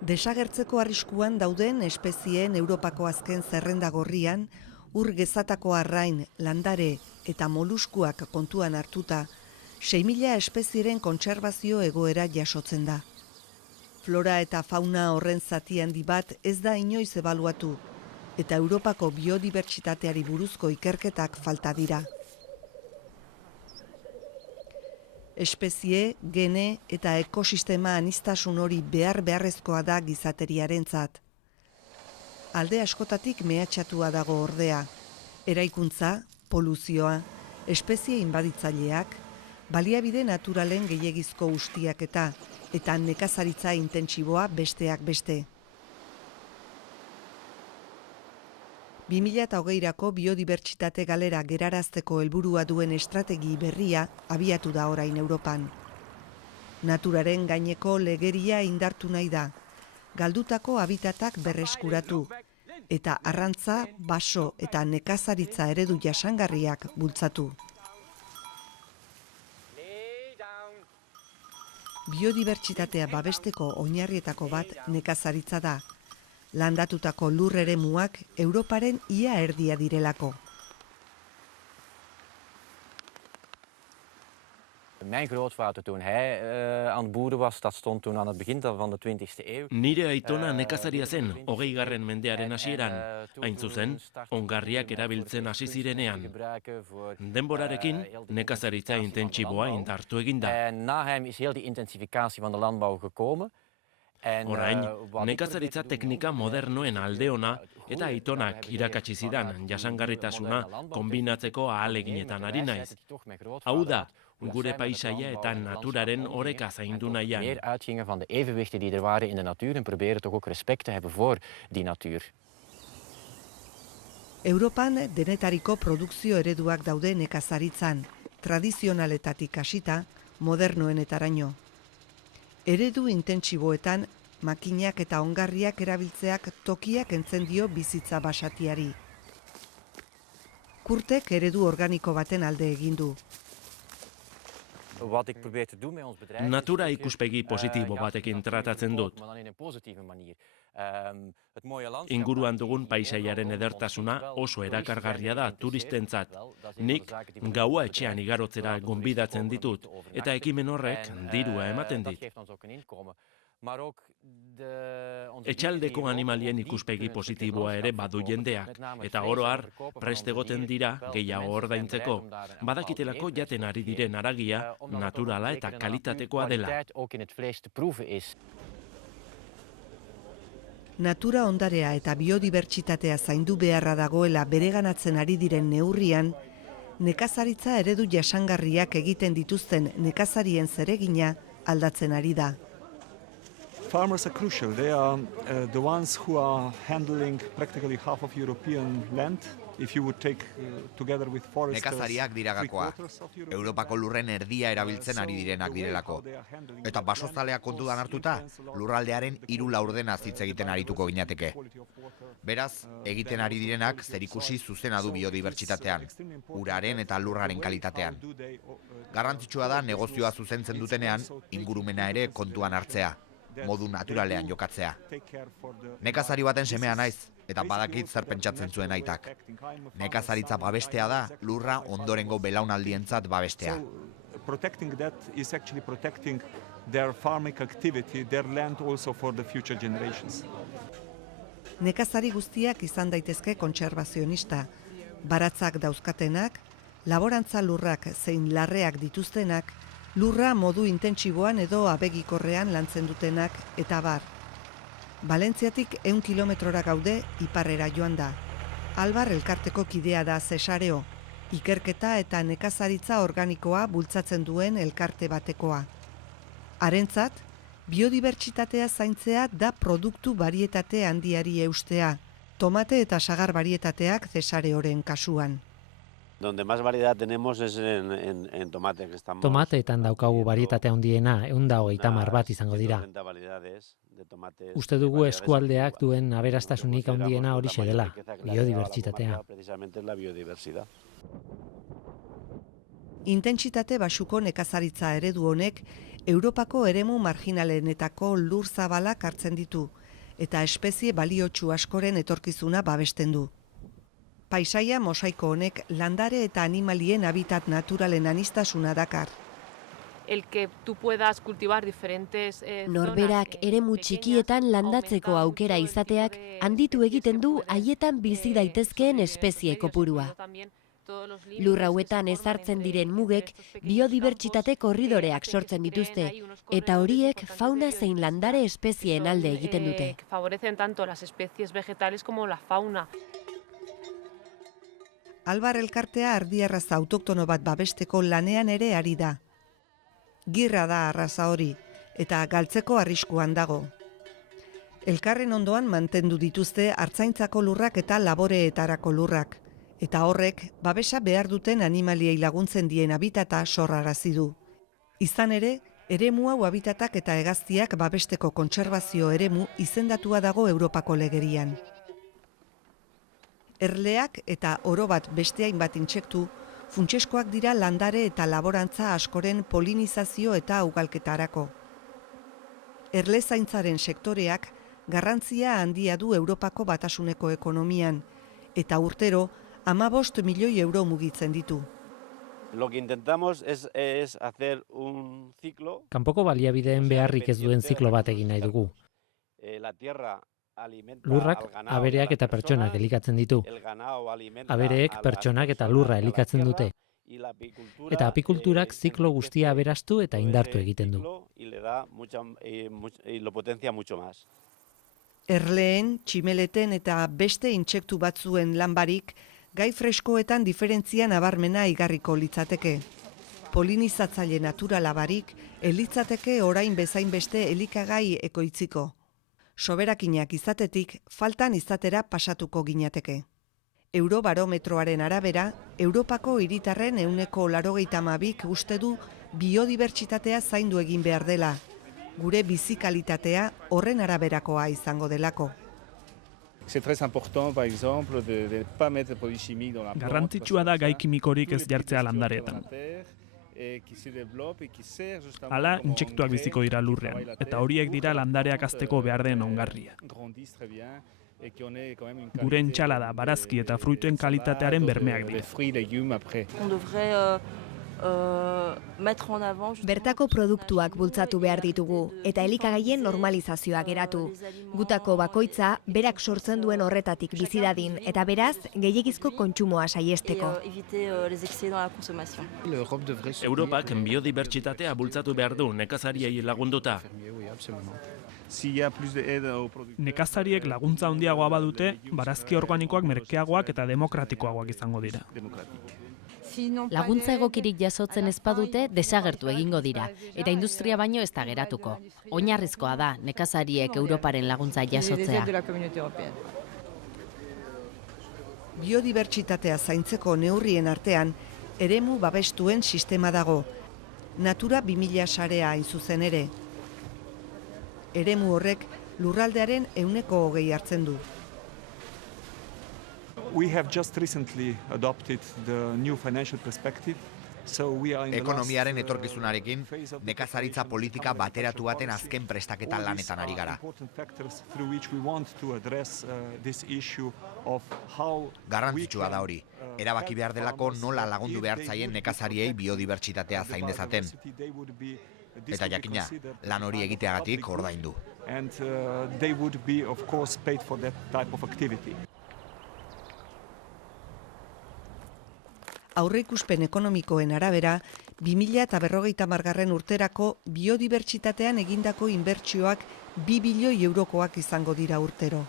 Desagertzeko arriskuan dauden espezieen Europako azken zerrenda gorrian, ur gezatako arrain, landare eta moluskuak kontuan hartuta, 6.000 espezieren kontserbazio egoera jasotzen da. Flora eta fauna horren zati handi bat ez da inoiz ebaluatu, eta Europako biodibertsitateari buruzko ikerketak falta dira. Espezie, gene eta ekosistema aniztasun hori beharrezkoa da gizateriarentzat. Alde askotatik mehatxatua dago ordea, eraikuntza, poluzioa, espezie inbaditzaileak, baliabide naturalen gehiegizko ustiaketa eta nekazaritza intentsiboa besteak beste. 2020rako biodibertsitate galera gerarazteko helburua duen estrategi berria abiatu da orain Europan. Naturaren gaineko legeria indartu nahi da, galdutako habitatak berreskuratu, eta arrantza, baso eta nekazaritza eredu jasangarriak bultzatu. Biodibertsitatea babesteko oinarrietako bat nekazaritza da, landatutako lur eremuak Europaren ia erdia direlako. Mijn grootvader toen hij aan het boeren was, dat stond toen aan het begin van de 20e eeuw. Nire aitona nekazaria zen, 20. mendearen hasieran. Hain zuzen, ongarriak erabiltzen hasi zirenean. Denborarekin, nekazaritza intentsiboa indartu egin da. En na hem is heel die intensificatie van de landbouw gekomen. Orain, nekazaritza teknika modernoen alde ona eta aitonak irakatsi zidan jasangarritasuna konbinatzeko ahaleginetan ari naiz. Hau da, gure paisaia eta naturaren oreka zaindu nahian. Meer uitgingen van de evenwichten die er waren in de natuur en proberen toch ook respect te hebben voor die natuur. Europan denetariko produkzio ereduak daude nekazaritzan, tradizionaletatik hasita, modernoenetaraino. Eredu intentsiboetan, makinak eta ongarriak erabiltzeak tokiak entzen dio bizitza basatiari. Kurtek eredu organiko baten alde egin du. Wat ik probeer te doen met ons bedrijf. Natura ikuspegi positibo batekin tratatzen dut. Inguruan dugun paisaiaren edertasuna oso erakargarria da turistentzat. Nik gaua etxean igarotzera gonbidatzen ditut eta ekimen horrek dirua ematen dit. Etxaldeko animalien ikuspegi positiboa ere badu jendeak, eta oro har prest egoten dira gehiago ordaintzeko. Badakitelako jaten ari diren haragia naturala eta kalitatekoa dela. Natura ondarea eta biodibertsitatea zaindu beharra dagoela bereganatzen ari diren neurrian, nekazaritza eredu jasangarriak egiten dituzten nekazarien zeregina aldatzen ari da. Farmers are crucial. They are the ones who are handling practically half of European land. If you would take together with foresters. Nekazariak dira gakoa. Europako lurren erdia erabiltzen ari direnak direlako. Eta basozaleak kontutan hartuta, lurraldearen 3 laurdenaz hitz egiten arituko ginateke. Beraz, egiten ari direnak zerikusi zuzena du biodibertsitatean, uraren eta lurraren kalitatean. Garrantzitsua da negozioa zuzentzen dutenean, ingurumena ere kontuan hartzea, modu naturalean jokatzea. Nekazari baten semea naiz, eta badakit zer pentsatzen zuen aitak. Nekazaritza babestea da, lurra ondorengo belaunaldientzat babestea. Protecting that is actually protecting their farming activity, their land also for the future generations. Nekazari guztiak izan daitezke kontserbazionista, baratzak dauzkatenak, laborantza lurrak zein larreak dituztenak, lurra modu intentsiboan edo abegikorrean lantzen dutenak eta bar. Valentziatik 100 kilometrora gaude iparrera joan da. Albar elkarteko kidea da Cesareo, ikerketa eta nekazaritza organikoa bultzatzen duen elkarte batekoa. Harentzat, biodibertsitatea zaintzea da produktu barietate handiari eustea, tomate eta sagar barietateak Cesareoren kasuan. Donde más variedad tenemos es en tomate. Tomateetan daukagu barietate handiena, 130 bat izango dira. Uste dugu eskualdeak duen aberastasunik handiena horixe dela, biodibertsitatea. Intentsitate baxuko nekazaritza eredu honek Europako eremu marginalenetako lur zabalak hartzen ditu, eta espezie baliotsu askoren etorkizuna babesten du. Paisaia mosaiko honek landare eta animalien habitat naturalen aniztasuna dakar. Norberak eremu txikietan landatzeko aukera izateak handitu egiten du haietan bizi daitezkeen espezie kopurua. Lur hauetan ezartzen diren mugek biodibertsitate korridoreak sortzen dituzte, eta horiek fauna zein landare espezieen alde egiten dute. Albar elkartea ardi arraza autoktono bat babesteko lanean ere ari da. Girra da arraza hori, eta galtzeko arriskuan dago. Elkarren ondoan mantendu dituzte hartzaintzako lurrak eta laboreetarako lurrak, eta horrek babesa behar duten animaliei laguntzen dien habitata sorrarazi du. Izan ere, eremu hau habitatak eta hegaztiak babesteko kontserbazio eremu izendatua dago Europako legerian. Erleak eta orobat beste hainbat intsektu funtseskoak dira landare eta laborantza askoren polinizazio eta ugalketarako. Erlezaintzaren sektoreak garrantzia handia du Europako Batasuneko ekonomian, eta urtero 15 milioi euro mugitzen ditu. Kanpoko baliabideen beharrik ez duen ziklo bat egin nahi dugu. Lurrak abereak eta pertsonak elikatzen ditu. Abereek pertsonak eta lurra elikatzen dute. Eta apikulturak ziklo guztia aberastu eta indartu egiten du. Erleen, tximeleten eta beste intsektu batzuen lanbarik, gai freskoetan diferentzia nabarmena igarriko litzateke. Polinizatzaile naturala barik, elitzateke orain bezain beste elikagai ekoitziko. Soberakinak izatetik, faltan izatera pasatuko ginateke. Eurobarometroaren arabera, Europako hiritarren 82%k uste du biodibertsitatea zaindu egin behar dela. Gure bizikalitatea horren araberakoa izango delako. Garrantzitsua da gai kimikorik ez jartzea landareetan. Hala, intsektuak biziko dira lurrean, eta horiek dira landareak hazteko behar den ongarria. Gure entxalada, barazki eta fruituen kalitatearen bermeak dira. Bertako produktuak bultzatu behar ditugu, eta elikagaien normalizazioa geratu. Gutako bakoitza, berak sortzen duen horretatik bizi dadin, eta beraz, gehiegizko kontsumoa saiesteko. Europak biodibertsitatea bultzatu behar du nekazariei lagunduta. Nekazariek laguntza handiagoa badute, barazki organikoak merkeagoak eta demokratikoagoak izango dira. Laguntza egokirik jasotzen ez badute desagertu egingo dira, eta industria baino ez da geratuko. Oinarrizkoa da nekazariek Europaren laguntza jasotzea. Biodibertsitatea zaintzeko neurrien artean, eremu babestuen sistema dago. Natura 2000 sarea hain zuzen ere. Eremu horrek lurraldearen 20% hartzen du. We have just recently adopted the new financial perspective. Ekonomiaren etorkizunarekin, nekazaritza politika bateratu baten azken prestaketa lanetan ari gara. Garrantzitsua da hori, erabaki behar delako nola lagundu behar zaien nekazariei biodibertsitatea zain dezaten. Eta jakina, lan hori egiteagatik ordaindu. Aurreikuspen ekonomikoen arabera, 2050 urterako biodibertsitatean egindako inbertsioak 2 bilioi eurokoak izango dira urtero.